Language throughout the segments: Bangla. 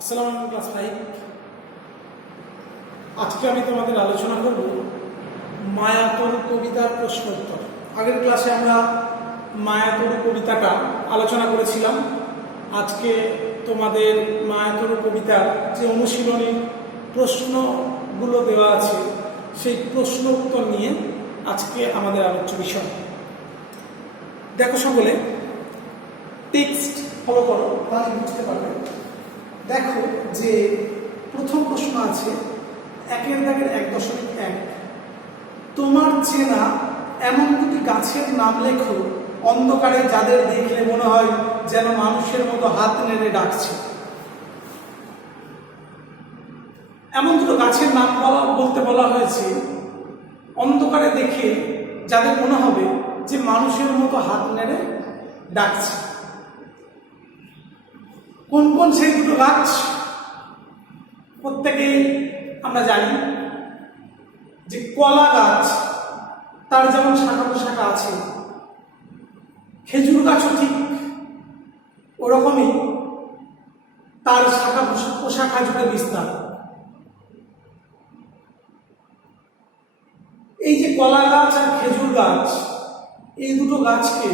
আসসালামু আলাইকুম ক্লাস 5। আজকে আমি তোমাদের আলোচনা করব মায়াতরু কবিতার প্রশ্নোত্তর। আগের ক্লাসে আমরা মায়াতরু কবিতাটা আলোচনা করেছিলাম। আজকে তোমাদের মায়াতরু কবিতার যে অনুশীলনী প্রশ্নগুলো দেওয়া আছে সেই প্রশ্ন উত্তর নিয়ে আজকে আমাদের আলোচ্য বিষয়। দেখো সকলে, টেক্সট ফলো করো, তাহলে বুঝতে পারবে। দেখো যে প্রথম প্রশ্ন আছে 1.1.1 তোমার চেনা এমন দুটি গাছের নাম লেখো অন্ধকারে যাদের দেখলে মনে হয় যেন মানুষের মতো হাত নেড়ে ডাকছে। এমন দুটো গাছের নাম বলতে বলা হয়েছে অন্ধকারে দেখে যাদের মনে হবে যে মানুষের মতো হাত নেড়ে ডাকছে। কোন কোন সেই দুটো গাছ প্রত্যেকেই আমরা জানি যে কলা গাছ, তার যেমন শাখা প্রশাখা আছে, খেজুর গাছও ঠিক ওরকমই তার শাখা প্রশাখা জুড়ে বিস্তার। এই যে কলা গাছ আর খেজুর গাছ, এই দুটো গাছকে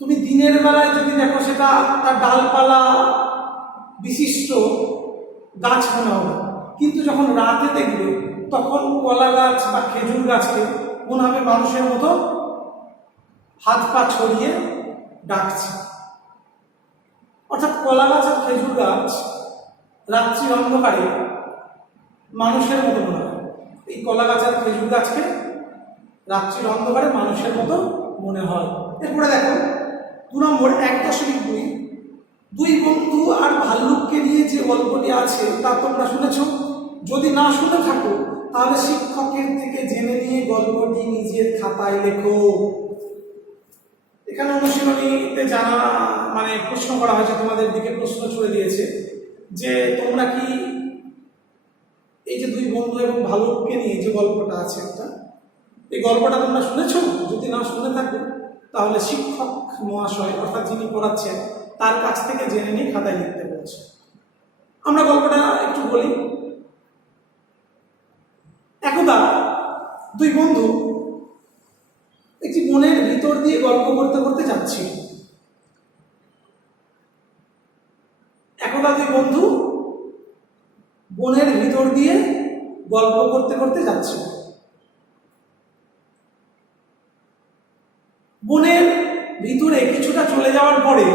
তুমি দিনের বেলায় যদি দেখো সেটা তার ডালপালা বিশিষ্ট গাছ মনে হবে, কিন্তু যখন রাতে দেখবে তখন কলা গাছ বা খেজুর গাছকে মনে হবে মানুষের মতো হাত পা ছড়িয়ে ডাকছে। অর্থাৎ কলা গাছ আর খেজুর গাছ রাত্রির অন্ধকারে মানুষের মতো মনে হয়। এই কলা গাছ আর খেজুর গাছকে রাত্রির অন্ধকারে মানুষের মতো মনে হয়। এরপরে দেখো 2 নম্বর 1.2 দুই বন্ধু আর ভাল্লুককে নিয়ে যে গল্পটি আছে তা তোমরা শুনেছ? যদি না শুনে থাকো তাহলে শিক্ষকের থেকে জেনে নিয়ে গল্পটি নিজের খাতায় লেখো। এখানে অনুশীলনীতে জানা প্রশ্ন করা হয়েছে, তোমাদের দিকে প্রশ্ন ছুড়ে দিয়েছে যে তোমরা কি এই যে দুই বন্ধু এবং ভাল্লুককে নিয়ে যে গল্পটা আছে একটা, এই গল্পটা তোমরা শুনেছ? যদি না শুনে থাকো তাহলে শিক্ষক মহাশয় অর্থাৎ যিনি পড়াচ্ছেন তার কাছ থেকে জেনে নিয়ে খাতায় লিখতে বলছে। আমরা গল্পটা একটু বলি। একদা দুই বন্ধু একটি বনের ভিতর দিয়ে গল্প করতে করতে যাচ্ছিল। একদা দুই বন্ধু বনের ভিতর দিয়ে গল্প করতে করতে যাচ্ছিল। বনের ভিতরে কিছুটা চলে যাওয়ার পরে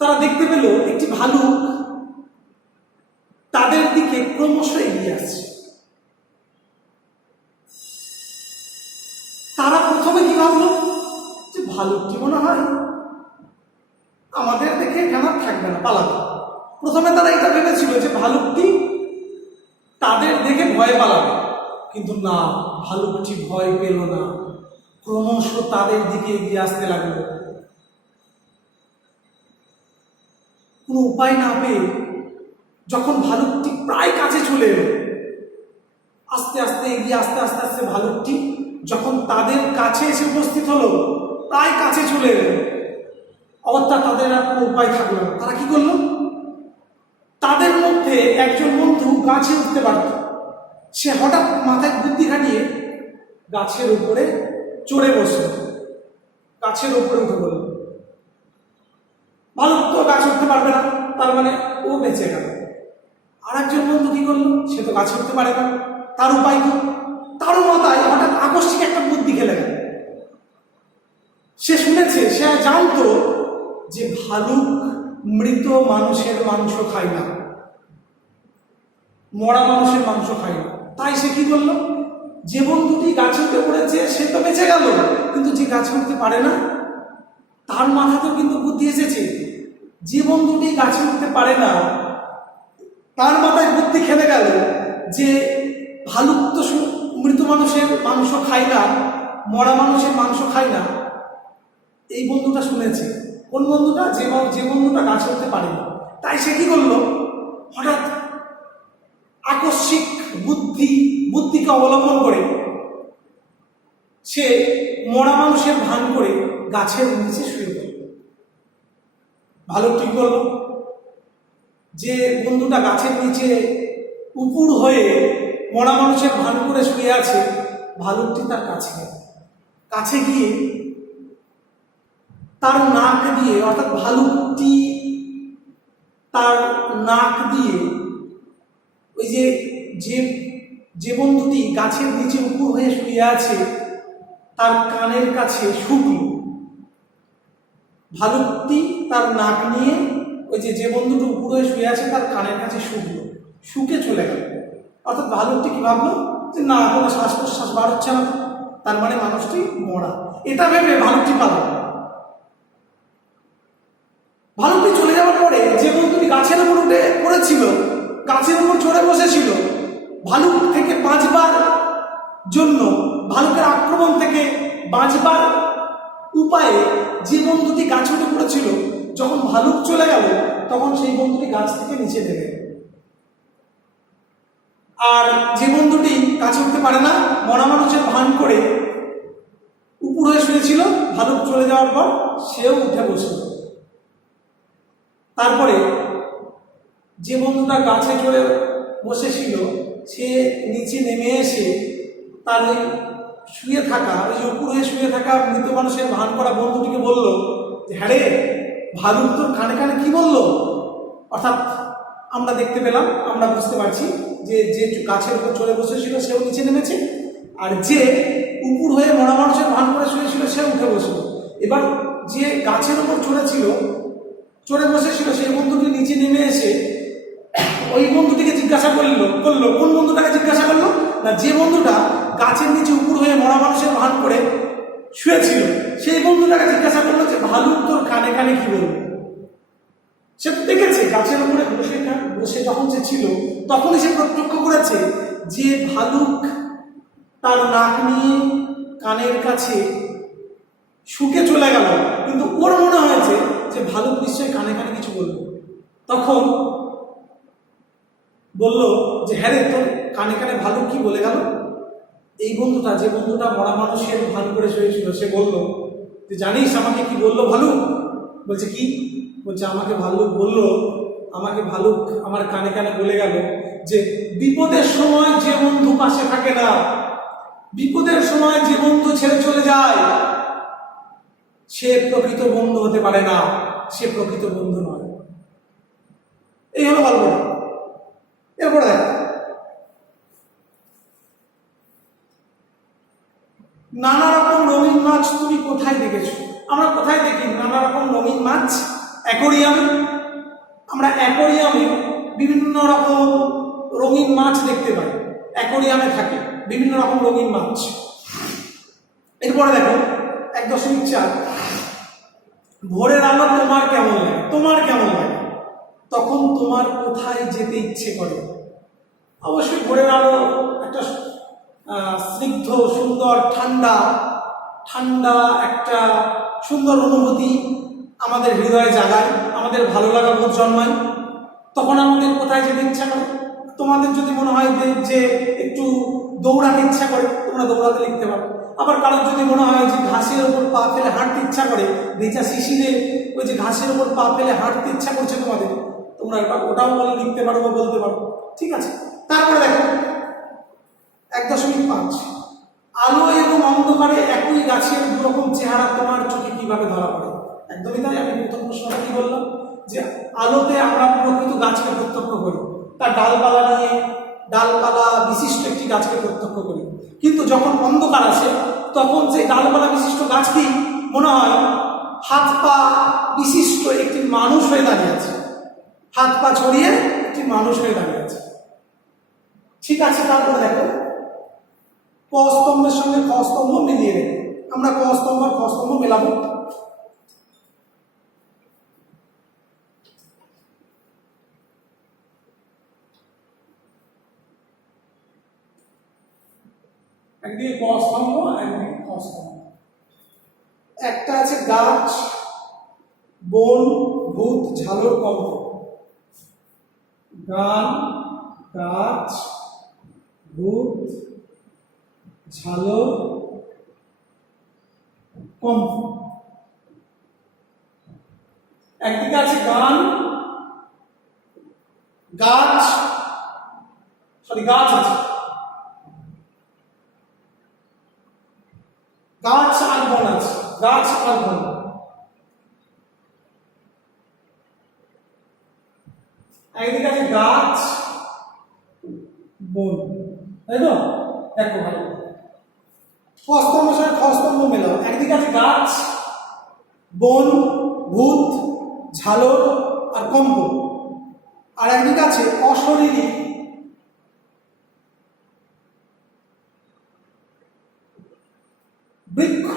তারা দেখতে পেল একটি ভালুক তাদের দিকে ক্রমশ এগিয়ে আসছে। তারা প্রথমে কি ভাবলো যে ভালুকটি মনে হয় আমাদের দেখে এখানে থাকবে না, পালাবে। প্রথমে তারা এটা ভেবেছিল যে ভালুকটি তাদের দেখে ভয় পালাবে, কিন্তু না, ভালুকটি ভয় পেল না, ক্রমশ তাদের দিকে এগিয়ে আসতে লাগলো। কোনো উপায় না পেয়ে যখন ভালুকটি প্রায় কাছে চলে এলো, আস্তে আস্তে এগিয়ে আস্তে আস্তে আস্তে ভালুকটি যখন তাদের কাছে এসে উপস্থিত হলো, প্রায় কাছে চলে এলো, অর্থাৎ তাদের আর কোনো উপায় থাকলো না। তারা কি করলো? তাদের মধ্যে একজন বন্ধু গাছে উঠতে পারত, সে হঠাৎ মাথায় বুদ্ধি খাটিয়ে গাছের উপরে চড়ে বসল, গাছের উপরে উঠে পড়ল। ভালুক তো গাছ উঠতে পারবে না, তার মানে ও বেঁচে গেল। আর একজন বন্ধু কি করলো? সে তো গাছে উঠতে পারে না, তার উপায় কি? তারও মাথায় হঠাৎ আকস্মিক একটা বুদ্ধি খেলে গেল। সে শুনেছে, সে জানতো যে ভালুক মৃত মানুষের মাংস খায় না, মরা মানুষের মাংস খায় না। তাই সে কি করলো? যে বন্ধুটি গাছে উঠে পড়েছে সে তো বেঁচে গেল, কিন্তু যে গাছে উঠতে পারে না তার মাথাতেও কিন্তু বুদ্ধি এসেছে। যে বন্ধুটি গাছে উঠতে পারে না তার মাথায় বুদ্ধি খেলে গেল যে ভালুক তো মৃত মানুষের মাংস খায় না, মরা মানুষের মাংস খায় না। এই বন্ধুটা শুনেছে। কোন বন্ধুটা? যে বন্ধুটা গাছে উঠতে পারে না। তাই সে কি করলো? হঠাৎ আকস্মিক বুদ্ধিকে অবলম্বন করে সে মরা মানুষের ভান করে গাছের নিচে শুয়ে পড়ল। ভালুকটি বলল যে বন্ধুটা গাছের নিচে উপুড় হয়ে মরা মানুষের ভান করে শুয়ে আছে, ভালুকটি তার কাছে গিয়ে তার নাক দিয়ে, অর্থাৎ ভালুকটি তার নাক দিয়ে ওই যে যে বন্ধুটি গাছের নিচে উপুড় হয়ে শুয়ে আছে তার কানের কাছে শুকল। ভালুকটি তার নাক নিয়ে ওই যে বন্ধুটি উপুড় হয়ে শুয়ে আছে তার কানের কাছে শুকে চলে গেল। অর্থাৎ ভালুকটি কি ভাবলো যে না, কোনো শ্বাস প্রশ্বাস বার হচ্ছে না, তার মানে মানুষটি মরা। এটা ভেবে ভালুকটি পালালো। ভালুকটি চলে যাওয়ার পরে যে বন্ধুটি গাছের উপর উঠে পড়েছিল, গাছের উপর চড়ে বসেছিল, ভালুক থেকে বাঁচবার জন্য, ভালুকের আক্রমণ থেকে বাঁচবার উপায়ে যে বন্ধুটি গাছে উঠে পড়েছিল, যখন ভালুক চলে গেল তখন সেই বন্ধুটি গাছ থেকে নিচে নেমে, আর যে বন্ধুটি গাছে উঠতে পারে না, মরা মানুষের ভান করে উপুড় হয়ে শুয়েছিল, ভালুক চলে যাওয়ার পর সেও উঠে বসল। তারপরে যে বন্ধুটা গাছে চড়ে বসেছিল সে নিচে নেমে এসে তার ওই শুয়ে থাকা, ওই যে উপর হয়ে শুয়ে থাকা মৃত মানুষের ভান করা বন্ধুটিকে বলল যে হ্যাঁ রে, ভালুক তোর কানে কানে কি বললো। অর্থাৎ আমরা দেখতে পেলাম, আমরা বুঝতে পারছি যে গাছের উপর চড়ে বসেছিল সেও নিচে নেমেছে, আর যে উপর হয়ে মরা মানুষের ভান করে শুয়েছিল সে উঠে বসলো। এবার যে গাছের উপর চড়ে বসেছিল সেই বন্ধুটি নিচে নেমে এসে ওই বন্ধুটিকে জিজ্ঞাসা করলো। কোন বন্ধুটাকে জিজ্ঞাসা করলো? না, যে বন্ধুটা গাছের নিচে উপর হয়ে মরা মানুষের ভান করে শুয়েছিল সেই বন্ধুটাকে জিজ্ঞাসা করলো যে ভালুক তোর কানে কানে কি বললো। সে তো দেখেছে গাছের উপরে বসে যখন সে ছিল তখনই সে প্রত্যক্ষ করেছে যে ভালুক তার নাক নিয়ে কানের কাছে শুকে চলে গেল, কিন্তু ওর মনে হয়েছে যে ভালুক নিশ্চয়ই কানে কানে কিছু বলল। তখন বলল যে হ্যাঁ রে, তোর কানে কানে ভালুক কি বলে গেল। এই বন্ধুটা, যে বন্ধুটা মরা মানুষের ভান করে শুয়েছিল, সে বলল যে জানিস আমাকে কি বললো ভালুক? বলছে কি? বলছে আমাকে ভালুক আমার কানে কানে বলে গেল যে বিপদের সময় যে বন্ধু পাশে থাকে না, বিপদের সময় যে বন্ধু ছেড়ে চলে যায়, সে প্রকৃত বন্ধু হতে পারে না, সে প্রকৃত বন্ধু নয়। এই হলো গল্পটা। এরপরে দেখ, নানা রকম রঙিন মাছ তুমি কোথায় দেখেছো? আমরা কোথায় দেখি নানা রকম রঙিন মাছ? অ্যাকোরিয়ামে। আমরা অ্যাকোরিয়ামে বিভিন্ন রকম রঙিন মাছ দেখতে পাই। অ্যাকোরিয়ামে থাকে বিভিন্ন রকম রঙিন মাছ। এরপরে দেখো 1.4, ভোরের আলো তোমার কেমন লাগে? তোমার কেমন লাগে? তখন তোমার কোথায় যেতে ইচ্ছে করে? অবশ্যই ভোরের আলো একটা স্নিগ্ধ, সুন্দর, ঠান্ডা একটা সুন্দর অনুভূতি আমাদের হৃদয়ে জাগায়, আমাদের ভালো লাগা বোধ জন্মায়। তখন আমাদের কোথায় যেতে ইচ্ছা করে? তোমাদের যদি মনে হয় যে একটু দৌড়াতে ইচ্ছা করে, তোমরা দৌড়াতে লিখতে পারো। আবার কারোর যদি মনে হয় যে ঘাসের ওপর পা ফেলে হাঁটতে ইচ্ছা করে, ভেজা শিশিরে ওই যে ঘাসের ওপর পা ফেলে হাঁটতে ইচ্ছা করছে তোমাদের, তোমরা ওটাও বলে লিখতে পারো বা বলতে পারো। ঠিক আছে। তারপরে দেখো 1.5, আলো এবং অন্ধকারে একই গাছের দুরকম চেহারা তোমার চোখে কিভাবে ধরা পড়ে? একদমই তাই। আমি প্রথম প্রশ্নটা কি বললাম যে আলোতে আমরা প্রকৃত গাছকে প্রত্যক্ষ করি, তার ডালপালা বিশিষ্ট একটি গাছকে প্রত্যক্ষ করি, কিন্তু যখন অন্ধকার আসে তখন সেই ডালপালা বিশিষ্ট গাছটি মনে হয় হাত পা বিশিষ্ট একটি মানুষ হয়ে দাঁড়িয়ে আছে, হাত পা ছড়িয়ে একটি মানুষ হয়ে দাঁড়িয়ে আছে। ঠিক আছে। তারপরে দেখো ক স্তম্ভের সঙ্গে খ স্তম্ভ মিলিয়ে দেবে। আমরা ক স্তম্ভ আর খ স্তম্ভ মেলাবো। একদিকে ক স্তম্ভ, একদিকে খ স্তম্ভ। একটা আছে গাছ, বন, ভূত, ঝালর, কম্প। গাছ, ভূত, ঝালর, কম্প। একদিকে আছে গান, গাছ, গাছ আছে, গাছ আর বন আছে, গাছ আর বন। একদিকে আছে গাছ, বন, তাই তো? দেখো ভালো, স্তম্ভের সঙ্গে স্তম্ভ মেলাও। একদিকে আছে গাছ, বন, ভূত, ঝালর আর কম্প, আর একদিকে আছে অশরীরী, বৃক্ষ,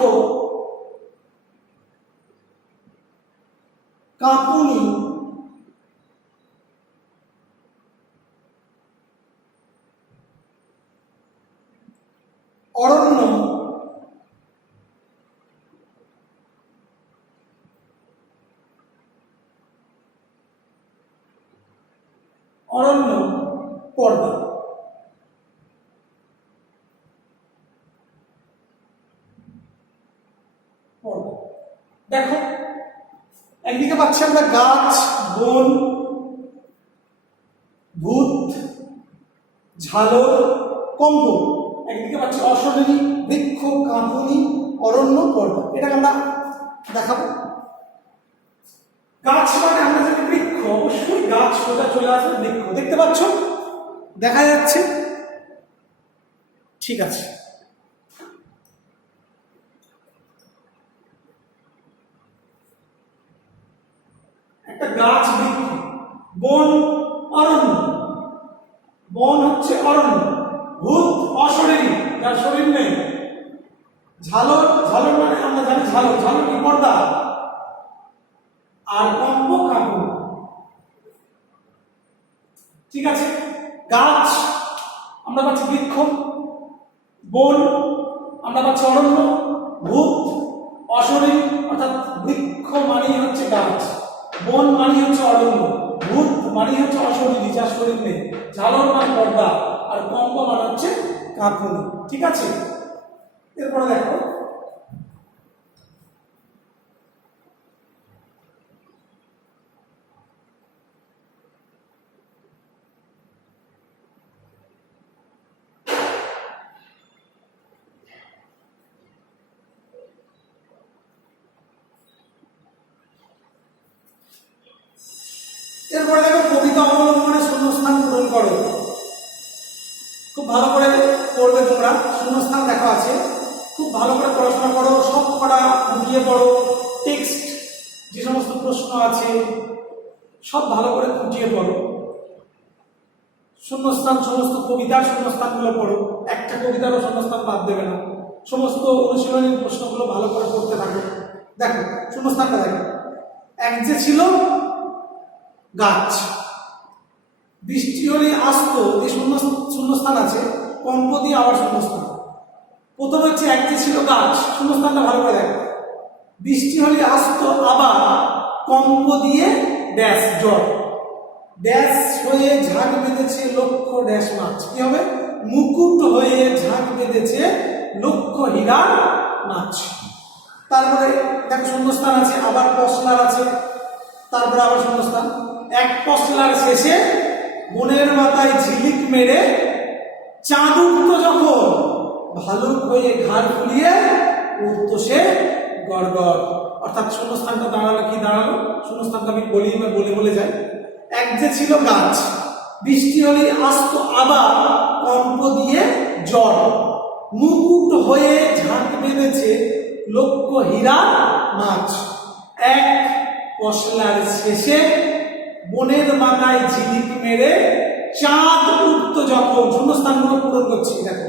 কাঁপুনি, অরণ্য, অরণ্য, পর্দা। দেখো একদিকে পাচ্ছি আমরা গাছ, বন, ভূত, ঝালর, কম্প, একদিকে পাচ্ছি অশরীরী, বৃক্ষ, কাঁপুনি, অরণ্য, পর্দা। এটাকে আমরা দেখাবো। গাছ মানে আমরা জানি বৃক্ষ, অবশ্যই গাছ সোজা চলে আসবে বৃক্ষ, দেখতে পাচ্ছ, দেখা যাচ্ছে, ঠিক আছে। একটা গাছ, বৃক্ষ, বন, অরণ্য, বন হচ্ছে অরণ্য, ভূত অশরীরী, যার শরীর নেই, ঝালর, ঝালর মানে আমরা জানি ঝালর, ঝালর কি পর্দা, আর কম্প, কাঁপুনি। ঠিক আছে, গাছ আমরা পাচ্ছি বৃক্ষ, বন আমরা পাচ্ছি অরণ্য, ভূত অশরীরী, অর্থাৎ বৃক্ষ মানেই হচ্ছে গাছ, বন মানেই হচ্ছে অরণ্য, ভূত মানেই হচ্ছে অশরীরী, যার শরীর নেই, ঝালর মানে পর্দা, আর কম্প মানে হচ্ছে কাঁপুনি। ঠিক আছে, এরপরে দেখো এরপরে দেখো কবিতা অবলম্বনে শূন্যস্থান পূরণ করো। খুব ভালো করে পড়বে তোমরা, শূন্যস্থান দেখা আছে, খুব ভালো করে পড়াশোনা করো, সব কটা খুঁটিয়ে পড়ো, টেক্সট যে সমস্ত প্রশ্ন আছে সব ভালো করে খুঁটিয়ে পড়ো। শূন্যস্থান সমস্ত কবিতার শূন্যস্থানগুলো পড়ো, একটা কবিতারও শূন্যস্থান বাদ দেবে না, সমস্ত অনুশীলনী প্রশ্নগুলো ভালো করে পড়তে থাকো। দেখো শূন্যস্থানটা দেখো, এক যে ছিল গাছ, বৃষ্টি হলে আসতো, এই শূন্যস্থান আছে, কম্প দিয়ে আবার শূন্যস্থান। প্রথম হচ্ছে এক যে ছিল গাছ, শূন্যস্থানটা ভালো করে দেখো, বৃষ্টি হলে আসতো আবার কম্প দিয়ে ড্যাশ জল, ড্যাশ হয়ে ঝাঁক বেঁধেছে লক্ষ ড্যাশ মাছ, কি হবে, মুকুট হয়ে ঝাঁক বেঁধেছে লক্ষ হীরার নাচ। তারপরে দেখো শূন্যস্থান আছে, আবার পশলার আছে, তারপরে আবার শূন্যস্থান, এক পশলার শেষে বনের মাথায় ঝিলিক মেরে চাঁদ উঠতো যখন, ভালুক হয়ে ঘাড় ফুলিয়ে উঠতো সে গড়গড়। অর্থাৎ শূন্যস্থানটা দাঁড়ালো, কি দাঁড়ালো, শূন্যস্থানটা আমি বলে বলে যাই। এক যে ছিল গাছ, বৃষ্টি হলে আসতো আবার কম্প দিয়ে জল, মুকুট হয়ে ঝাঁক বেঁধেছে লক্ষ হীরা মাছ, এক পশলার শেষে বনের মাথায় ঝিলিক মেরে চাঁদ উঠতো যখন, শূন্যস্থানগুলো পূরণ করছি দেখো,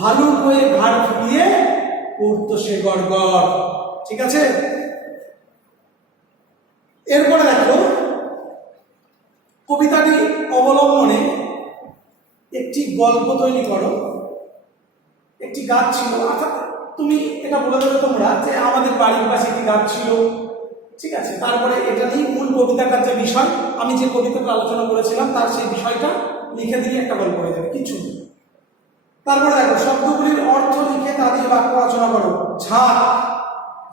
ভালুক হয়ে ঘাড় ফুলিয়ে উঠতো সে গড়গড়। ঠিক আছে, এরপরে দেখো কবিতাটি অবলম্বনে একটি গল্প তৈরি করো। একটি গাছ ছিল, অর্থাৎ তুমি এটা বলে দেবে তোমরা যে আমাদের বাড়ির পাশে একটি গাছ ছিল। ঠিক আছে, তারপরে এটা নিয়ে মূল কবিতাটার যে বিষয়, আমি যে কবিতাটা আলোচনা করেছিলাম তার সেই বিষয়টা লিখে দিয়ে একটা গল্প হয়ে যাবে, কিছু নেই। তারপরে দেখো শব্দগুলির অর্থ লিখে তা দিয়ে বাক্য রচনা করো। ঝাঁক,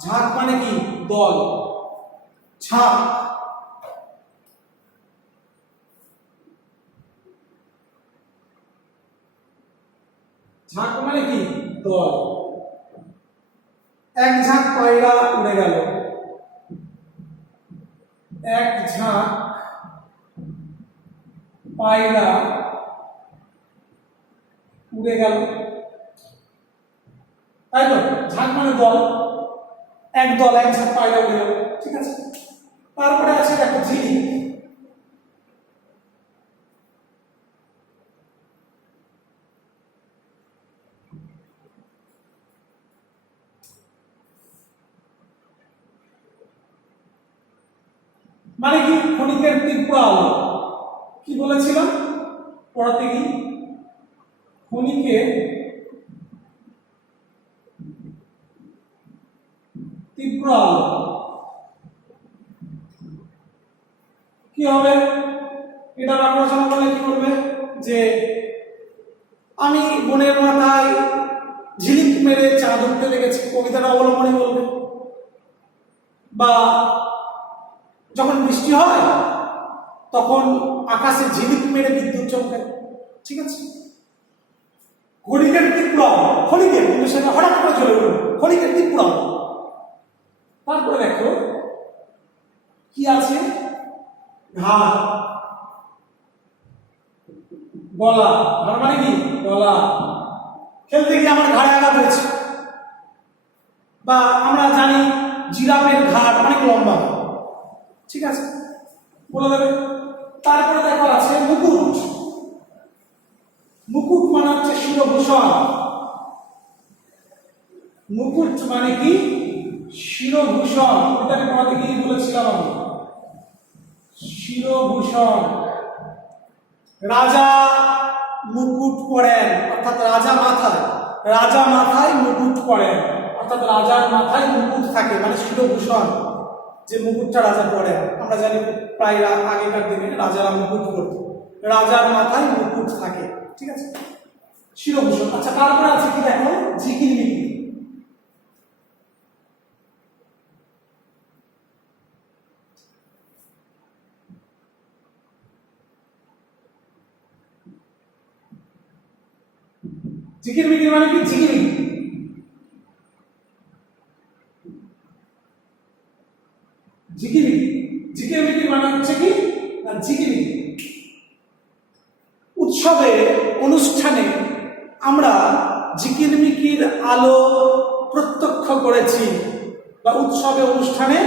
ঝাঁক মানে কি, দল, ঝাঁক ঝাঁক মানে কি? দল। এক ঝাঁক পায়রা উড়ে গেল, এক ঝাঁক পায়রা উড়ে গেল, তাই তো? ঝাঁক মানে দল, এক দল, এক ঝাঁক পায়রা উড়ে গেল, ঠিক আছে। তারপরে আছে দেখো ঝিলিক। মানে কি? ক্ষণিকের তীব্র আলো। কি বলেছিলাম পড়াতে কি? ক্ষণিকের তীব্র আলো। কি হবে এটা আলোচনা করলে? কি করবে যে আমি বনের মাথায় ঝিলিক মেরে চাঁদ উঠতে দেখেছি, কবিতাটা অবলম্বনে বলবে। বা যখন বৃষ্টি হয় তখন আকাশে ঝিলিক মেরে বিদ্যুৎ চমকায়, ঠিক আছে। ক্ষণিকের তীব্র আলো, ক্ষণিকের, কিন্তু সেটা হঠাৎ করে চলে উঠল, ক্ষণিকের তীব্র আলো। তারপরে দেখো কি আছে? ঘাড়, গলা। ঘাড় মানে কি? গলা। খেলতে গিয়ে আমার ঘাড়ে আঘাত হয়েছে। বা আমরা জানি জিরাফের ঘাড় অনেক লম্বা, ঠিক আছে, বলে দেবে। তারপরে দেখো আছে মুকুট। মুকুট মানে হচ্ছে শিরভূষণ। মুকুট মানে কি? শিরভূষণ। ওটাকে পড়াতে কি বলেছিলাম আমি? শিরভূষণ। রাজা মুকুট পরেন, অর্থাৎ রাজা মাথায় মুকুট পরেন, অর্থাৎ রাজার মাথায় মুকুট থাকে, মানে শিরভূষণ, যে মুকুটটা রাজা পরেন। আমরা জানি প্রায় আগেকার দিনে রাজারা মুকুট পরত, রাজার মাথায় মুকুট থাকে, ঠিক আছে, শিরভূষণ। আচ্ছা, তারপরে আছে কি দেখো? ঝিকিরমিকির। ঝিকিরমিকির মানে কি? ঝিকিরমিকির, ঝিকিরমিকির, ঝিকিরমিকির মানে হচ্ছে কি? ঝিকিরমিকির। উৎসবে, অনুষ্ঠানে আমরা ঝিকিরমিকির আলো প্রত্যক্ষ করেছি, বা উৎসবে অনুষ্ঠানে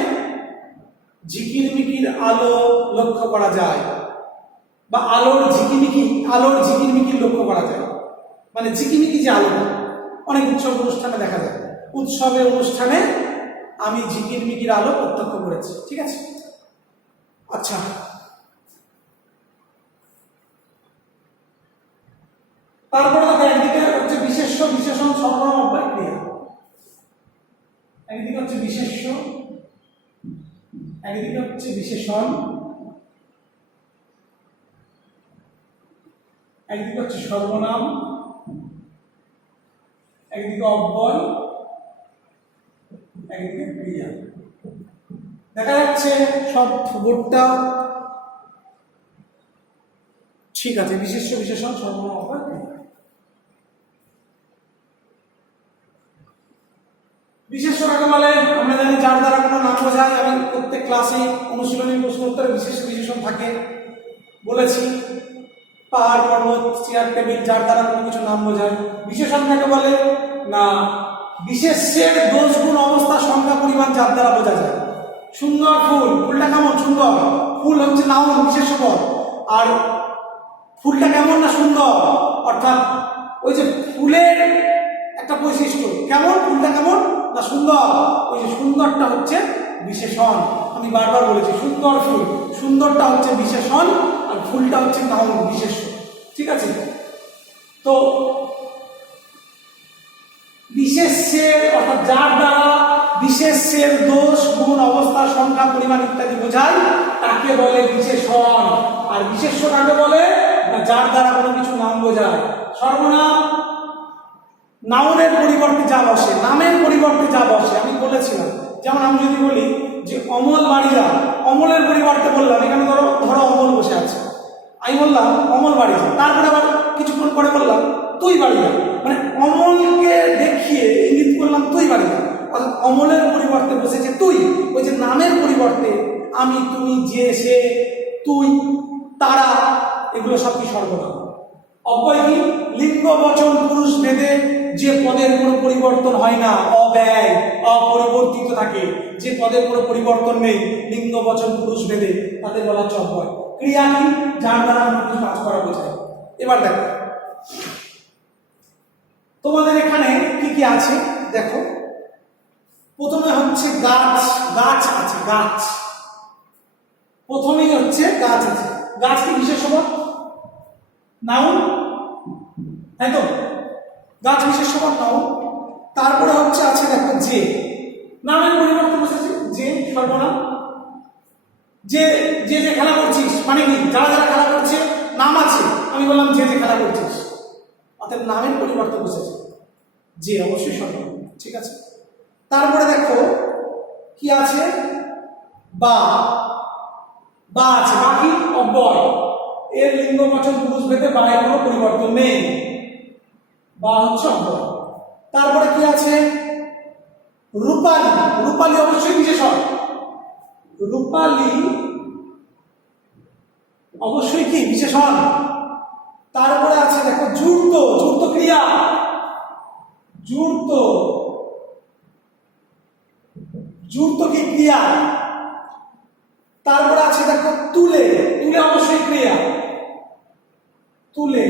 ঝিকিরমিকির আলো লক্ষ্য করা যায়, বা আলোর ঝিকিরমিকির লক্ষ্য করা যায়। মানে ঝিকিমিকি যে আলো অনেক উৎসব অনুষ্ঠানে দেখা যায়, উৎসবে অনুষ্ঠানে আমি ঝিকিরমিকির আলো প্রত্যক্ষ করেছি, ঠিক আছে। আচ্ছা, তারপরে দেখো একদিকে হচ্ছে বিশেষ্য, বিশেষণ, সর্বনাম, অব্যয়, ক্রিয়া। একদিকে হচ্ছে বিশেষ্য, একদিকে হচ্ছে বিশেষণ, একদিকে হচ্ছে সর্বনাম, একদিকে অব্যয়, একদিকে ক্রিয়া। দেখা যাচ্ছে সব বোর্ডটা ঠিক আছে। বিশেষ্য, বিশেষণ, সর্বনাম, অব্যয়, ক্রিয়া। বিশেষ্য কাকে বলে? আমরা জানি যার দ্বারা কোনো নাম বোঝায়। আমি প্রত্যেক ক্লাসে অনুশীলনী প্রশ্ন উত্তরে বিশেষ্য বিশেষণ থাকে বলেছি। পাহাড়, পর্বত, চেয়ার, টেবিল, যার দ্বারা কোনো কিছু নাম বোঝায়। বিশেষণ কাকে বলে? না, বিশেষ্যের দোষ, গুণ, অবস্থা, সংখ্যা, পরিমাণ, যার দ্বারা বোঝা যায়। সুন্দর ফুল, ফুলটা কেমন? সুন্দর। ফুল হচ্ছে নাউন, বিশেষ্য পদ। আর ফুলটা কেমন? না সুন্দর। অর্থাৎ ওই যে ফুলের একটা বৈশিষ্ট্য, কেমন? ফুলটা কেমন? না সুন্দর। ওই যে সুন্দরটা হচ্ছে বিশেষণ। আমি বারবার বলেছি, সুন্দর ফুল, সুন্দরটা হচ্ছে বিশেষণ, আর ফুলটা হচ্ছে নাউন, বিশেষ্য, ঠিক আছে। তো বিশেষ্যের, অর্থাৎ যার দ্বারা বিশেষ্যের দোষ, গুণ, অবস্থা, সংখ্যা, পরিমাণ ইত্যাদি বোঝায় তাকে বলে বিশেষণ। আর বিশেষ্য কাকে বলে? না যার দ্বারা কোনো কিছু নাম বোঝায়। সর্বনাম নাউনের পরিবর্তে যা বসে, নামের পরিবর্তে যা বসে। আমি বলেছিলাম, যেমন আমি যদি বলি যে অমল বাড়িরা, অমলের পরিবর্তে বললাম, এখানে ধরো অমল বসে আছে, আমি বললাম অমল বাড়িরা, তারপরে আবার কিছুক্ষণ পরে বললাম তুই বাড়িরা, মানে অমলকে দেখিয়ে ইঙ্গিত করলাম তুই বাড়িতে, অর্থাৎ অমলের পরিবর্তে বসেছে তুই। ওই যে নামের পরিবর্তে আমি, তুমি, যে, সে, তুই, তারা, এগুলো সব কি সর্বনাম। অব্যয় কি? লিঙ্গ বচন পুরুষ ভেদে যে পদের কোনো পরিবর্তন হয় না, অব্যয় অপরিবর্তিত থাকে, যে পদের কোনো পরিবর্তন নেই লিঙ্গ বচন পুরুষ ভেদে, তাদের বলা হচ্ছে অব্যয়। ক্রিয়া কি? যার দ্বারা আমরা কিছু কাজ করা বোঝায়। এবার দেখো তোমাদের এখানে কি কি আছে দেখো। প্রথমে হচ্ছে গাছ, গাছ আছে, গাছ প্রথমেই হচ্ছে গাছ আছে। গাছ কি বিশেষণ? নাউন, তাই তো? গাছ বিশেষণ নাউন। তারপরে হচ্ছে আছে দেখো যে, নামের পরিবর্তন বসেছে যে, সর্বনাম। যে যে যে খেলা করছিস মানে কি? যারা যারা খেলা করছে নাম আছে, আমি বললাম যে যে খেলা করছিস, অর্থাৎ নামের পরিবর্তন বসেছে যে, অবশ্যই সর্বনাম, ঠিক আছে। তারপরে দেখো কি আছে, বা, বা আছে, বাকি অব্যয়, এর লিঙ্গ বচন পুরুষ ভেদে বা এর কোনো পরিবর্তন নেই, বা হচ্ছে অব্যয়। তারপরে কি আছে, রূপালী, রূপালী অবশ্যই বিশেষণ, রূপালী অবশ্যই কি বিশেষণ। তারপরে আছে দেখো জূর্ত, জূর্ত ক্রিয়া, জূর্ত, জূর্ত কি ক্রিয়া। তারপরে আছে দেখো তুলে, তুলে অবশ্যই ক্রিয়া, তুলে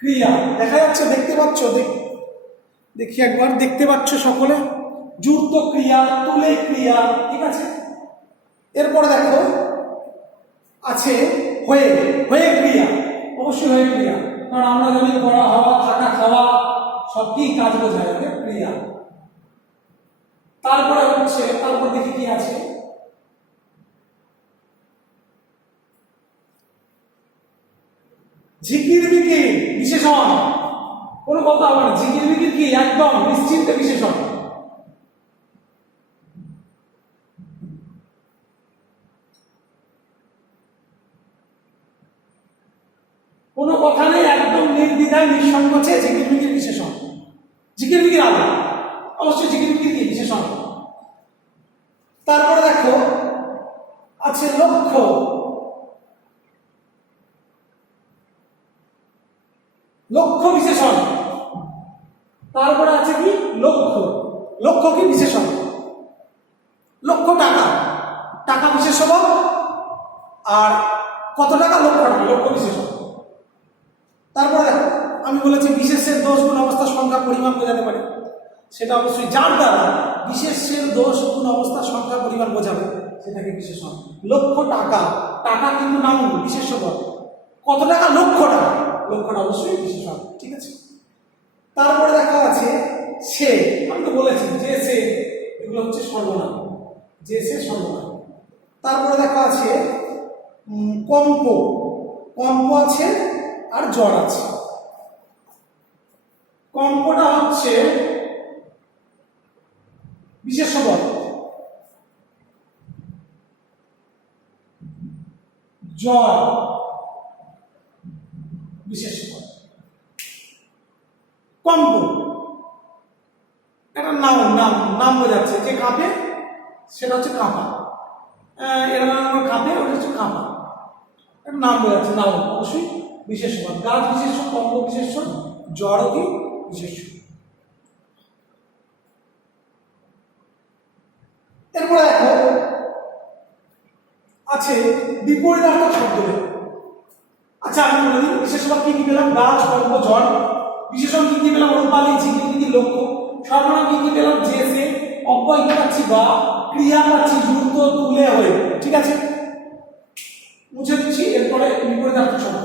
ক্রিয়া। দেখা যাচ্ছে, দেখতে পাচ্ছ? দেখি একবার, দেখতে পাচ্ছ সকলে? জূর্ত ক্রিয়া, তুলে ক্রিয়া, ঠিক আছে। এরপরে দেখো আছে হয়ে, হয়ে ক্রিয়া, অবশ্যই হয়ে ক্রিয়া, কারণ আমরা জানি পড়া, হওয়া, থাকা, খাওয়া সব কি কাজ বোঝায়, ক্রিয়া। তারপরে হচ্ছে, তারপর দেখি কি আছে, ঝিকির বিকির বিশেষণ, কোনো কথা হবে না। ঝিকির বিকির কি? একদম নিশ্চিন্তে বিশেষণ। কোনো কথা নেই, একদম নির্দ্বিধায় নিঃসংকোচে ঝিকির বিকির বিশেষণ। ঝিকির বিকির আলো, অবশ্যই ঝিকির বিকির কি বিশেষণ। তারপরে দেখো আছে লক্ষ্য, লক্ষ্য বিশেষণ। তারপরে আছে কি লক্ষ্য, লক্ষ্য কি বিশেষণ। লক্ষ্য টাকা, টাকা বিশেষণ। আর কত টাকা? লক্ষ্য টাকা, লক্ষ্য বিশেষণ। তারপরে দেখো আমি বলেছি বিশেষের দোষ গুণ অবস্থা সংখ্যা পরিমাণ বোঝাতে পারে, সেটা অবশ্যই যার দ্বারা বিশেষের দোষ গুণ অবস্থা সংখ্যা পরিমাণ বোঝাবে সেটাকে বিশেষণ। লক্ষ্য টাকা, টাকা কিন্তু নাম বিশেষণ। কত টাকা? লক্ষ টাকা, লক্ষ্যটা অবশ্যই বিশেষণ, ঠিক আছে। তারপরে দেখা আছে সে, আমি তো বলেছি যে সে, এগুলো হচ্ছে সর্বনাম, যে সে সর্বনাম। তারপরে দেখা আছে কম্প, কম্প আছে আর জ্বর আছে। কম্পটা হচ্ছে বিশেষ পদ, জ্বর বিশেষ পদ। কম্প একটা নাম, নাম নাম বোঝাচ্ছে, যে কাঁপে সেটা হচ্ছে কাঁপা, এরকম কাঁপে, ওটা হচ্ছে কাঁপা, একটা নাম বোঝাচ্ছে, নাম অবশ্যই বিশেষ পদ। গাছ বিশেষ, কম্প বিশেষ, জ্বর কি বিশেষ। এরপরে দেখো আছে বিপরীতার্থক শব্দ। আচ্ছা আমি বলে দিই বিশেষ পদ কি কি পেলাম? গাছ, কম্প, জ্বর। বিশেষণ কি কি পেলাম? রূপালী, ঝিকির বিকির, লক্ষ্য। সর্বনাম কি কি পেলাম? যে সে। অব্যয় কি পাচ্ছি? বা। ক্রিয়া পাচ্ছি জূর্ত, তুলে, হয়ে, ঠিক আছে। মুছে দিচ্ছি। এরপরে বিপরীতার্থক শব্দ।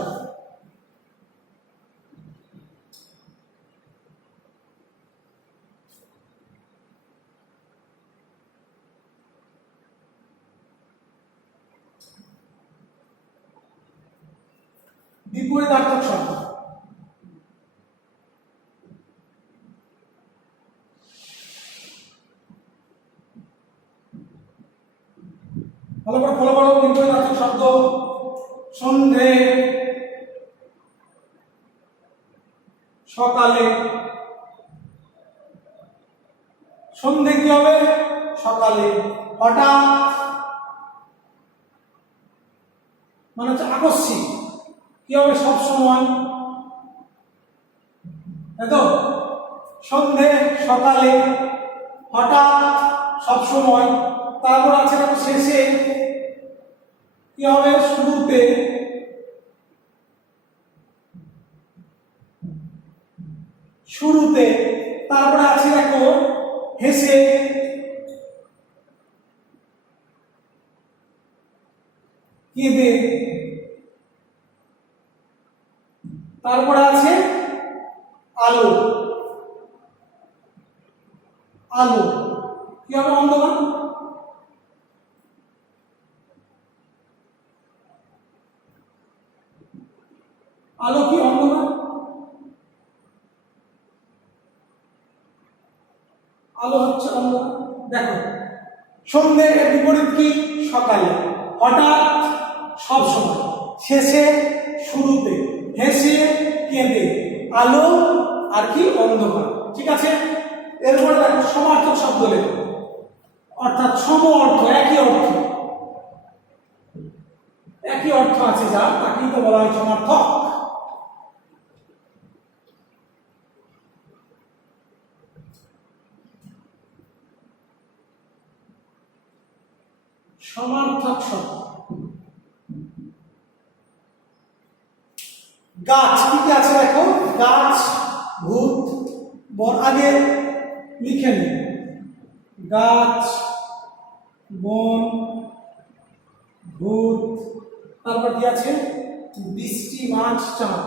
বিপরীতার্থক শব্দ ভালো করে ফলো করো। বিপরীতার্থক শব্দ সন্ধে, সকালে, সন্ধে কি হবে সকালে, হঠাৎ মানে হচ্ছে আকস্মিক, কি হবে সব সময়, তাই তো? সন্ধে, সকালে, হঠাৎ, সব সময়। তারপর আছে দেখো শেষে, কি হবে শুরুতে, শুরুতে। তারপরে আছে দেখো হেসে, কেঁদে। তারপরে আছে আলো, আলো কি হবে অন্ধকার, আলো কি অন্ধকার, আলো হচ্ছে অন্ধকার। দেখো সন্ধ্যে এর বিপরীত কি সকালে, হঠাৎ সব সময়, শেষে শুরুতে, হেসে কেঁদে, আলো আর কি অন্ধকার। ঠিক আছে, এরপরে দেখো সমার্থক শব্দ লেখো, অর্থাৎ সম অর্থ, একই অর্থ, একই অর্থ আছে যা তাকেই তো বলা হয় সমার্থক। সমার্থক শব্দ গাছ, কি কি আছে দেখো, গাছ, ভূত, বন, আগে লিখে নি, গাছ, বন, ভূত, তারপর কি আছে বৃষ্টি, মাছ, চাঁদ।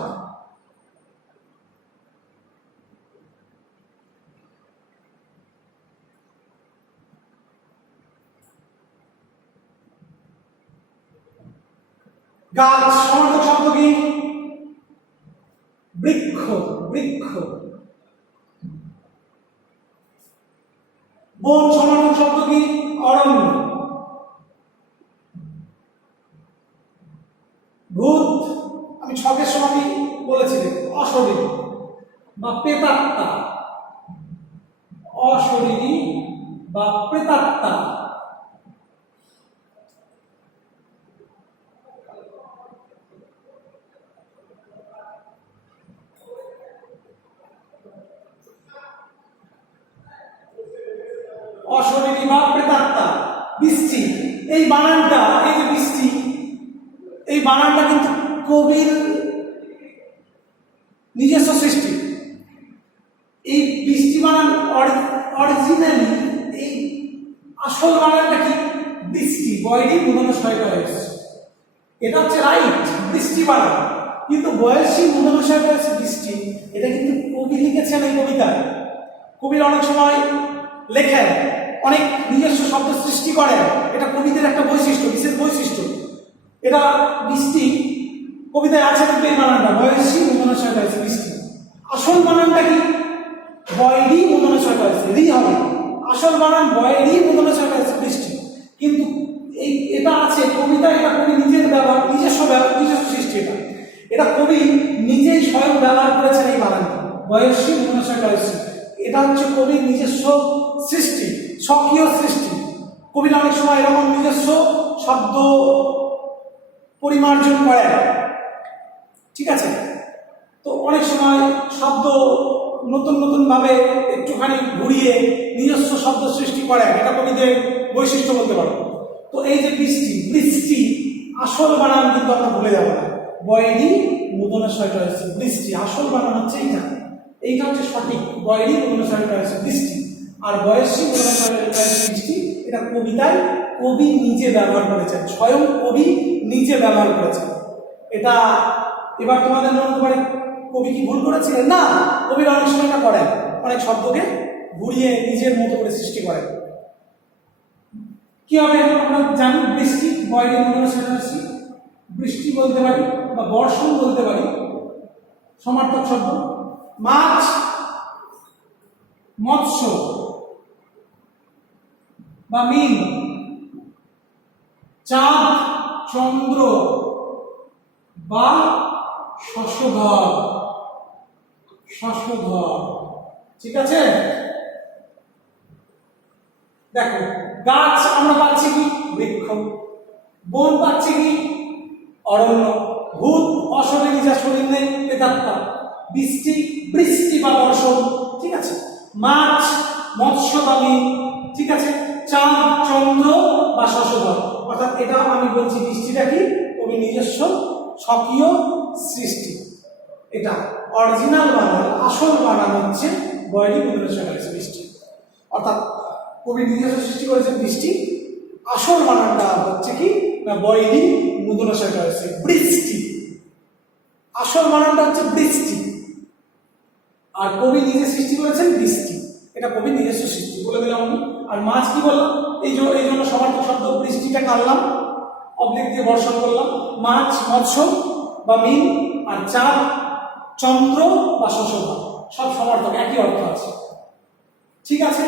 গাছ সমার্থক শব্দ কি বৃক্ষ, বৃক্ষ। বন সমার্থক শব্দ কি অরণ্য। ভূত আমি ছকের সময় বলেছিলাম অশরীরী বা প্রেতাত্মা, অশরীরী বা প্রেতাত্মা। অশরীরী বা প্রেতাত্মা। বৃষ্টি, এই বানানটা, এই যে বৃষ্টি, এই বানানটা কিন্তু কবির নিজস্ব সৃষ্টি। এই বৃষ্টি বানান অরিজিনালি, এই আসল বানানটা কি বৃষ্টি, বয়ডি মূলধন্য ছয়টা হয়েছে, এটা হচ্ছে রাইট বৃষ্টি বানান, কিন্তু বয়সী মূলধন্য ছয়টা হয়েছে বৃষ্টি। এটা কিন্তু কবি লিখেছেন এই কবিতায়। কবির অনেক সময় লেখেন, অনেক নিজস্ব শব্দ সৃষ্টি করেন, এটা কবিদের একটা বৈশিষ্ট্য, বিশেষ বৈশিষ্ট্য। এটা বৃষ্টি কবিতায় আছে কিন্তু এই বানানটা বয়সী মূলধন্য ছয়টা হয়েছে বৃষ্টি। আসল বানানটা কি বয়ডি মূলধন্য ছয়টা হয়েছে রি হবে, আসল বানান বয়ডি মূলধন্য ছয়টা হয়েছে বৃষ্টি। কিন্তু এই এটা আছে কবিতা, এটা কবি নিজের ব্যবহার, নিজস্ব সৃষ্টি। এটা এটা কবি নিজেই স্বয়ং ব্যবহার করেছেন এই বানানটা বয়সী মূলধন্য ছয়টা হয়েছে। এটা হচ্ছে কবির নিজস্ব সৃষ্টি, স্বকীয় সৃষ্টি। কবির অনেক সময় এরকম নিজস্ব শব্দ পরিমার্জন করেন, ঠিক আছে? তো অনেক সময় শব্দ নতুন নতুন ভাবে একটুখানি ঘুরিয়ে নিজস্ব শব্দ সৃষ্টি করেন, এটা কবিদের বৈশিষ্ট্য বলতে পারো। তো এই যে বৃষ্টি, বৃষ্টি আসল বানান কিন্তু আমরা ভুলে যাবো না, বয়ডি মূলধন্য ছয়টা হয়েছে বৃষ্টি, আসল বানান হচ্ছে এইটা, এইটা হচ্ছে সঠিক, বয়ডি মূলধন্য ছয়টা হয়েছে বৃষ্টি। আর বয়সী মূলধন্য ছয়টা হয়েছে বৃষ্টি, এটা কবিতায় কবি নিজে ব্যবহার করেছেন, স্বয়ং কবি নিজে ব্যবহার করেছেন। এটা এবার তোমাদের মনে হতে পারে কবি কি ভুল করেছিলেন? না, কবিরা অনেক সময় এটা করেন, অনেক শব্দকে ঘুরিয়ে নিজের মতো করে সৃষ্টি করেন। কি হবে আমরা জানি, বৃষ্টি বয়ডি মূলধন্য ছয়টা হয়েছে বৃষ্টি বলতে পারি বা বর্ষণ বলতে পারি, সমার্থক শব্দ। মাছ, মৎস্য বা মিন। চাঁদ, চন্দ্র বা শশধর। শশধর। ঠিক আছে, দেখো গাছ আমরা পাচ্ছি কি বৃক্ষ, বন পাচ্ছি কি অরণ্য, ভূত অশরীরী যা শরীর নেই প্রেতাত্মা, বৃষ্টি বৃষ্টি বা বর্ষণ, ঠিক আছে, মাছ মৎস্যদামী, ঠিক আছে, চাঁদ চন্দ্র বা শশধর। অর্থাৎ এটা আমি বলছি বৃষ্টিটা কি কবি নিজস্ব স্বকীয় সৃষ্টি। এটা অরিজিনাল বানান, আসল বানান হচ্ছে বয়লি মুদ্রাশাকারে বৃষ্টি, অর্থাৎ কবি নিজস্ব সৃষ্টি করেছেন বৃষ্টি, আসল বানানটা হচ্ছে কি না বয়লি মুদ্রাশাকারে বৃষ্টি, আসল বানানটা হচ্ছে বৃষ্টি, আর কবি নিজে সৃষ্টি করেছেন বৃষ্টি, এটা কবি নিজস্ব সৃষ্টি বলে দিলাম আমি। আর মাছ কি বললাম, এই জন্য সমার্থক শব্দ বৃষ্টিটা কাটলাম, অবলিক দিয়ে বর্ষণ করলাম, মাছ মৎস্য বা মিন, আর চাঁদ চন্দ্র বা শশধর, সব সমার্থক একই অর্থ আছে। ঠিক আছে,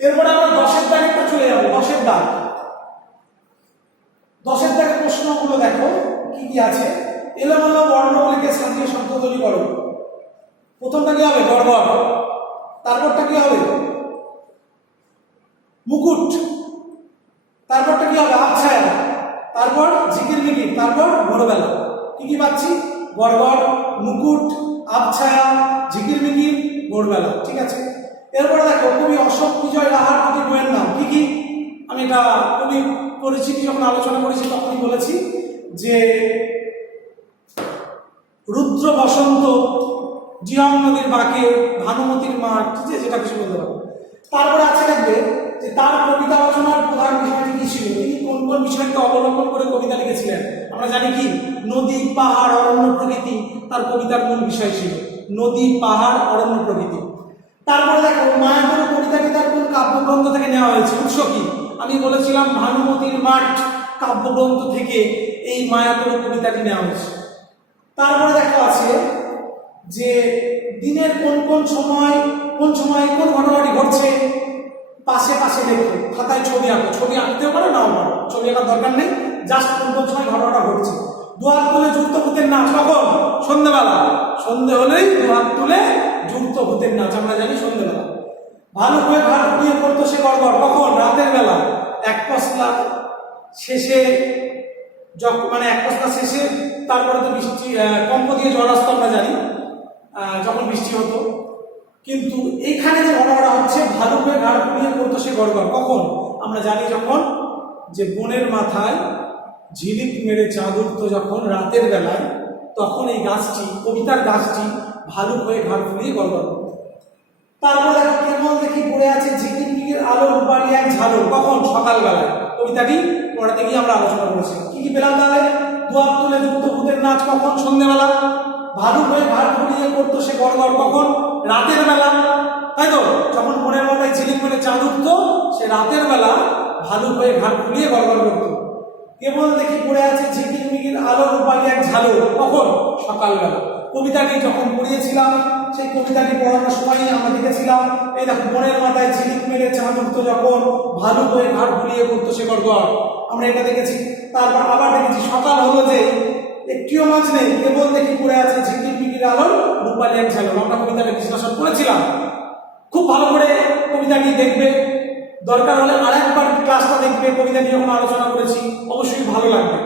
এরপরে আমরা 10-এর দাগেরটা চলে যাবো। 10-এর দাগ, 10-এর দাগের প্রশ্নগুলো দেখো কি কি আছে। এলোমেলো বর্ণগুলিকে সাজিয়ে শব্দ তৈরি করো। প্রথমটা কি হবে গড়গড়, তারপরটা কি হবে মুকুট, তারপরটা কি হবে আবছায়া, তারপর ঝিকির মিকির, তারপর ভোরবেলা। কি কি পাচ্ছি গড়গড়, মুকুট, আবছায়া, ঝিকির মিকির, ভোরবেলা। ঠিক আছে, এরপরে দেখো কবি অশোক বিজয় রাহার দুটি বইয়ের নাম কি কি। আমি এটা কবি পরিচিতি যখন আলোচনা করেছি তখনই বলেছি যে রুদ্র বসন্ত, জিয়ং নদীর বাঁকে, ভানুমতির মাঠ, ঠিক আছে, যেটা কিছু বলতে পারবো। তারপরে আছে দেখবে যে তার কবিতা রচনার প্রধান বিষয়টি কি ছিল, তিনি কোন কোন বিষয়কে অবলম্বন করে কবিতা লিখেছিলেন। আমরা জানি কি নদী পাহাড় অরণ্য প্রকৃতি তার কবিতার মূল বিষয় ছিল, নদী পাহাড় অরণ্য প্রকৃতি। তারপরে দেখো মায়াপুর কবিতাটি তার কোন কাব্যগ্রন্থ থেকে নেওয়া হয়েছে, উৎস কি। আমি বলেছিলাম ভানুমতির মাঠ কাব্যগ্রন্থ থেকে এই মায়াপুর কবিতাটি নেওয়া হয়েছে। তারপরে দেখা আছে যে দিনের কোন কোন সময় কোন ঘটনাটি ঘটছে পাশে পাশে লেখো, খাতায় ছবি আঁকো, ছবি আঁকতেও পারো নাও পারো, ছবি আঁকার দরকার নেই, জাস্ট কোন কোন সময় ঘটনাটা ঘটছে। দুহাত তুলে যুক্ত ভূতের নাচ কখন, সন্ধ্যেবেলা, সন্ধ্যে হলেই দুহাত তুলে যুক্ত ভূতের নাচ আমরা জানি সন্ধ্যেবেলা। ভালো করে ঘাট ঘুরিয়ে পড়তো সে গড়গড় কখন, রাতের বেলা। এক পশলা শেষে মানে এক পশলা শেষে, তারপরে তো বৃষ্টি কম্প দিয়ে ঝড় আসতো আমরা জানি যখন বৃষ্টি হতো। কিন্তু এইখানে যে ঘটনাটা হচ্ছে ভালো করে ঘাট ঘুরিয়ে পড়তো সে গড়গড় কখন, আমরা জানি যখন যে বনের মাথায় ঝিলিক মেরে চাঁদ উঠতো যখন রাতের বেলায়, তখন এই গাছটি কবিতার গাছটি ভালুক হয়ে ঘাট ঘুরিয়ে গড়গড় করত। তারপরে দেখো কেমন দেখি পড়ে আছে ঝিকির মিকির আলো রূপালি এক ঝালর কখন, সকালবেলায়। কবিতাটি পড়াতে গিয়ে আমরা আলোচনা করেছি। কি কি পেলাম তাহলে, দুহাত তুলে যুক্ত ভূতের নাচ কখন, সন্ধ্যেবেলা। ভালুক হয়ে ঘাট ঘুরিয়ে করতো সে গড়গড় কখন, রাতের বেলা, তাই তো, যখন মনের মাথায় ঝিলিক মেরে চাঁদ উঠতো সে রাতের বেলা ভালুক হয়ে ঘাট ঘুরিয়ে গড়গড় করতো। কেবল দেখি পড়ে আছে ঝিকির মিকির আলো রূপালি এক ঝালর কখন, সকালবেলা। কবিতাটি যখন পড়িয়েছিলাম সেই কবিতাটি পড়ানোর সময় আমরা দেখেছিলাম এই দেখো মনের মাথায় ঝিলিক মেরে চাঁদ উঠতো যখন ভালুক হয়ে ঘাট ঘুরিয়ে করতো সে গড়গড়, আমরা এটা দেখেছি। তারপর আবার দেখেছি সকাল হলো যে একটিও মাছ নেই, কেবল দেখি পড়ে আছে ঝিকির মিকির আলো রূপালি এক ঝালর, আমরা কবিতাটা বিশ্লেষণ করেছিলাম। খুব ভালো করে কবিতাটি দেখবে, দরকার হলে আরেকবার ক্লাসটা দেখবে, কবিতাটি যখন আলোচনা করেছি অবশ্যই ভালো লাগবে।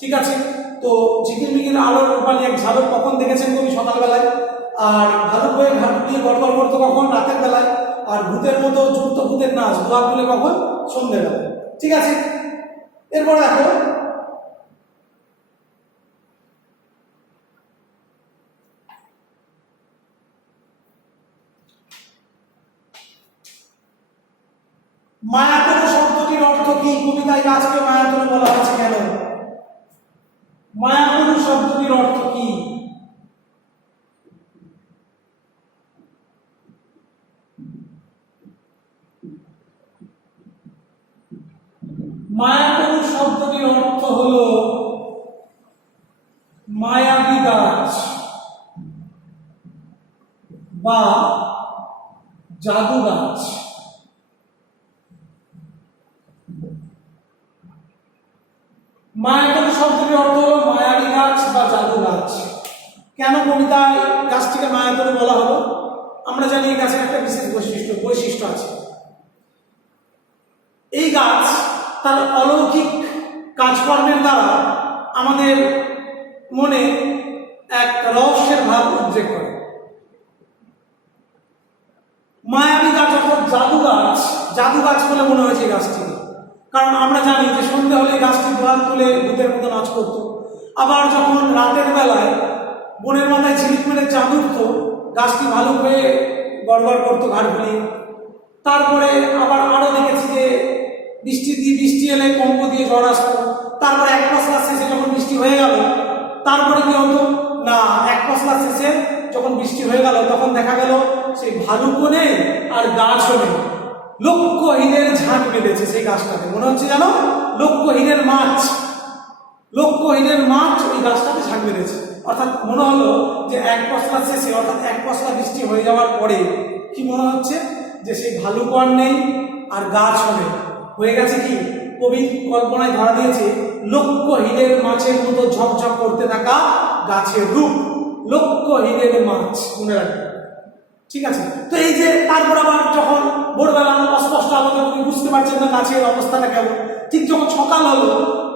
ঠিক আছে, তো ঝিকির মিকির আলো রূপালি এক ঝালর কখন দেখেছেন কবি, সকালবেলায়। আর ভালো করে ঘাট দিয়ে গড়গড় করতো কখন, রাতের বেলায়। আর ভূতের মতো যুক্ত ভূতের নাচ দুহাত তুলে কখন, সন্ধ্যেবেলায়। ঠিক আছে, এরপর দেখো মায়াতরু শব্দটির অর্থ কি, কবিতায় গাছকে মায়াতরু বলা হয়েছে কেন, মায়াতরু শব্দটির অর্থ কি। মায়াতরু শব্দটির অর্থ হলো মায়াবী গাছ। বা জাদু গাছ। মায়াতরু শব্দটির অর্থ হলো মায়াবী গাছ বা জাদু গাছ। কেন কবিতায় গাছটিকে মায়াতরু বলা হলো? আমরা জানি এই গাছের একটা বিশেষ বৈশিষ্ট্য আছে। এই গাছ তার অলৌকিক কাজকর্মের দ্বারা আমাদের মনে এক রহস্যের ভাব উদ্রেক করে। মায়াবী গাছ অর্থাৎ জাদু গাছ বলে মনে হয়েছে গাছটি, কারণ আমরা জানি যে সন্ধ্যা হলে গাছটি দোয়াল তুলে ভূতের মতো নাচ করতো। আবার যখন রাতের বেলায় বনের মাথায় ঝিলিক মেরে চাঁদ উঠত, গাছটি ভালো হয়ে গড়গড় করতো ঘাড় ঘুরিয়ে। তারপরে আরো দেখেছি যে বৃষ্টি এলে কম্প দিয়ে ঝড় আসতো। তারপরে এক পশলা শেষে যখন বৃষ্টি হয়ে গেল, তারপরে কি হতো না, এক পশলা শেষে যখন বৃষ্টি হয়ে গেল তখন দেখা গেল সেই ভালুকও নেই আর গাছও নেই, লক্ষ হীরের ঝাঁক বেঁধেছে সেই গাছটাতে। মনে হচ্ছে যেন লক্ষ হীরের মাছ ওই গাছটাতে ঝাঁক বেঁধেছে। অর্থাৎ মনে হলো যে এক পশলা শেষে, অর্থাৎ এক পশলা বৃষ্টি হয়ে যাওয়ার পরে কি মনে হচ্ছে যে সেই ভালুকও আর নেই আর গাছও নেই, হয়ে গেছে কি কবি কল্পনায় ধরা দিয়েছে লক্ষ হীরের মাছের মতো ঝকঝক করতে থাকা গাছের রূপ, লক্ষ হীরের মাছ। মনে রাখবে, ঠিক আছে? তো এই যে তারপর আবার যখন ভোরবেলা অস্পষ্ট আলোতে আপনি বুঝতে পারছেন না গাছের অবস্থাটা কেমন, ঠিক যখন সকাল হলো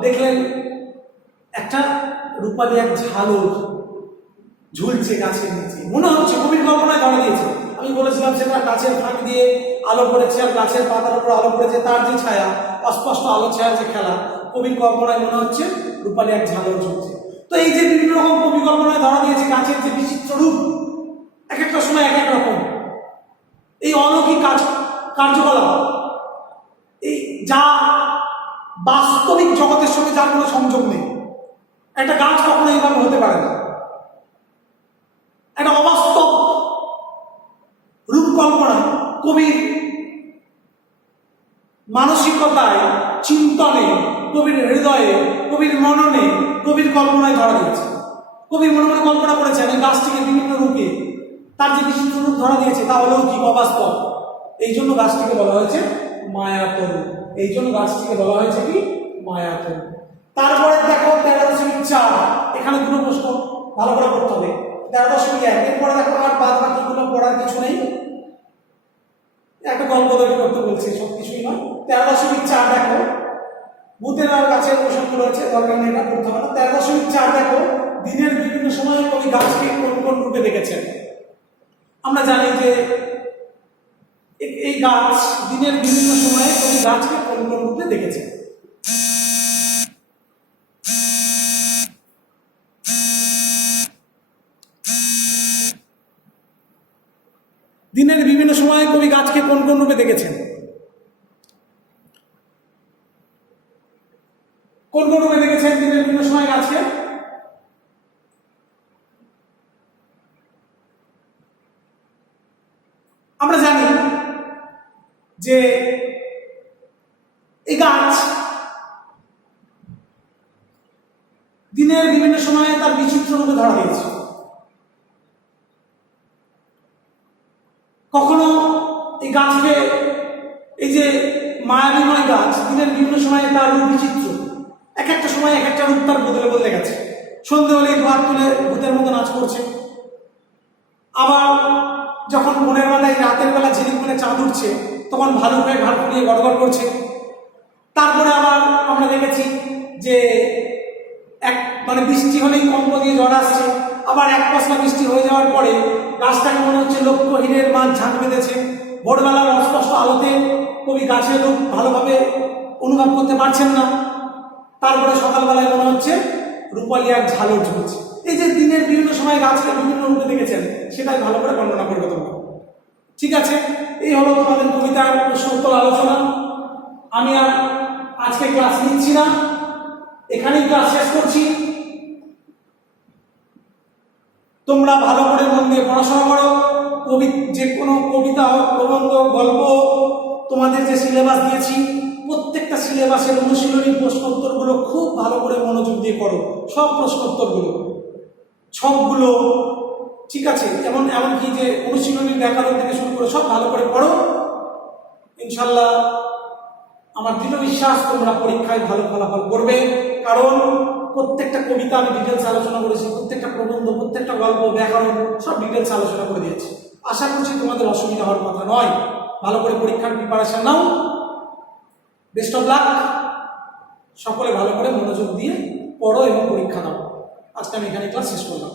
দেখলেন একটা রূপালী এক ঝালর ঝুলছে গাছের নিচে। মনে হচ্ছে কবির কল্পনায় ধরা দিয়েছে। আমি বলেছিলাম সেটা গাছের ফাঁক দিয়ে আলো পড়েছে আর গাছের পাতার উপর আলো পড়েছে, তার যে ছায়া, অস্পষ্ট আলো ছায়ার যে খেলা, কবির কল্পনায় মনে হচ্ছে রূপালী এক ঝালর ঝুলছে। তো এই যে বিভিন্ন রকম কবি কল্পনায় ধরা দিয়েছে গাছের যে বিচিত্র রূপ, এক একটা সময় এক এক রকম, এই অলৌকিক কার্যকলাপ, এই যা বাস্তবিক জগতের সঙ্গে যার কোনো সংযোগ নেই। একটা গাছ কখনো এইভাবে হতে পারে না। একটা অবাস্তব রূপকল্পনা কবির মানসিকতায়, চিন্তনে, কবির হৃদয়ে, কবির মননে, কবির কল্পনায় ধরা দিয়েছে। কবি মনে মনে কল্পনা করেছেন এই গাছটিকে বিভিন্ন রূপে, তার যে বিচিত্র রূপ ধরা দিয়েছে তা অলৌকিক, অবাস্তব। এই জন্য গাছটিকে বলা হয়েছে মায়াতরু। এই জন্য গাছটিকে বলা হয়েছে কি মায়াতরু। তারপরে দেখো 13.4, এখানে দুটো প্রশ্ন ভালো করে করতে হবে। 13.1 এরপরে দেখো আর বাদ বাকিগুলো পড়ার কিছু নেই, একটা গল্প তৈরি করতে বলছে, সব কিছুই নয়। 13.4 দেখো, ভূতের আর গাছের প্রসঙ্গ রয়েছে, দরকার নেই এটা করতে হবে না। 13.4 দেখো, দিনের বিভিন্ন সময়ে কবি গাছকে কোন কোন রূপে দেখেছেন। আমরা জানি যে এই গাছ দিনের বিভিন্ন সময়ে কবি গাছকে কোন কোন রূপে দেখেছেন। দিনের বিভিন্ন সময়ে কবি গাছকে কোন কোন রূপে দেখেছেন? কোন কোন রূপে দেখেছেন দিনের বিভিন্ন সময় গাছকে? আমরা জানি যে এই গাছ দিনের বিভিন্ন সময়ে তার বিচিত্র রূপে ধরা দিয়েছে। কখনো এই গাছকে, এই যে মায়াবিময় গাছ, দিনের বিভিন্ন সময়ে তার রূপ বিচিত্র, এক একটা সময় এক একটা রূপ তার বদলে বদলে গেছে। সন্ধে হলে দোয়ার তুলে ভূতের মতো নাচ করছে। আবার যখন মনের বেলায় রাতের বেলা ঝিলিক মেরে চাঁদ উঠছে তখন ভালো করে ঘাট ফুলিয়ে গড়গড় করছে। তারপরে আবার আমরা দেখেছি যে বৃষ্টি হলেই কম্প দিয়ে ঝড় আসছে। আবার এক পশলা বৃষ্টি হয়ে যাওয়ার পরে গাছটাকে মনে হচ্ছে লক্ষ হীরের মাছ ঝাঁক বেঁধেছে। ভোরবেলার অস্পষ্ট আলোতে কবি গাছের রূপ ভালোভাবে অনুভব করতে পারছেন না। তারপরে সকালবেলায় মনে হচ্ছে রূপালী এক ঝালর ঝুলছে। এই যে দিনের বিভিন্ন সময় গাছকে বিভিন্ন রূপে দেখেছেন, সেটাই ভালো করে বর্ণনা করবে তোমরা। ঠিক আছে, এই হলো তোমাদের কবিতার প্রশ্ন উত্তর আলোচনা। আমি আর আজকে ক্লাস নিচ্ছি না, এখানেই ক্লাস শেষ করছি। তোমরা ভালো করে মন দিয়ে পড়াশোনা করো। যে কোনো কবিতা হোক, প্রবন্ধ, গল্প, তোমাদের যে সিলেবাস দিয়েছি প্রত্যেকটা সিলেবাসের অনুশীলনী প্রশ্নোত্তরগুলো খুব ভালো করে মনোযোগ দিয়ে করো। সব প্রশ্নোত্তরগুলো, ছকগুলো, ঠিক আছে, এমনকি যে অনুশীলনী ব্যাকরণ থেকে শুরু করে সব ভালো করে পড়ো। ইনশাল্লাহ আমার দৃঢ় বিশ্বাস তোমরা পরীক্ষায় ভালো ফলাফল করবে, কারণ প্রত্যেকটা কবিতা আমি ডিটেলস আলোচনা করেছি, প্রত্যেকটা প্রবন্ধ, প্রত্যেকটা গল্প, ব্যাকরণ সব ডিটেলস আলোচনা করে দিয়েছি। আশা করছি তোমাদের অসুবিধা হওয়ার কথা নয়। ভালো করে পরীক্ষার preparation now. Best of luck. সকলে ভালো করে মনোযোগ দিয়ে পড়ো এবং পরীক্ষা দাও। আজকে আমি এখানে ক্লাস শেষ করলাম।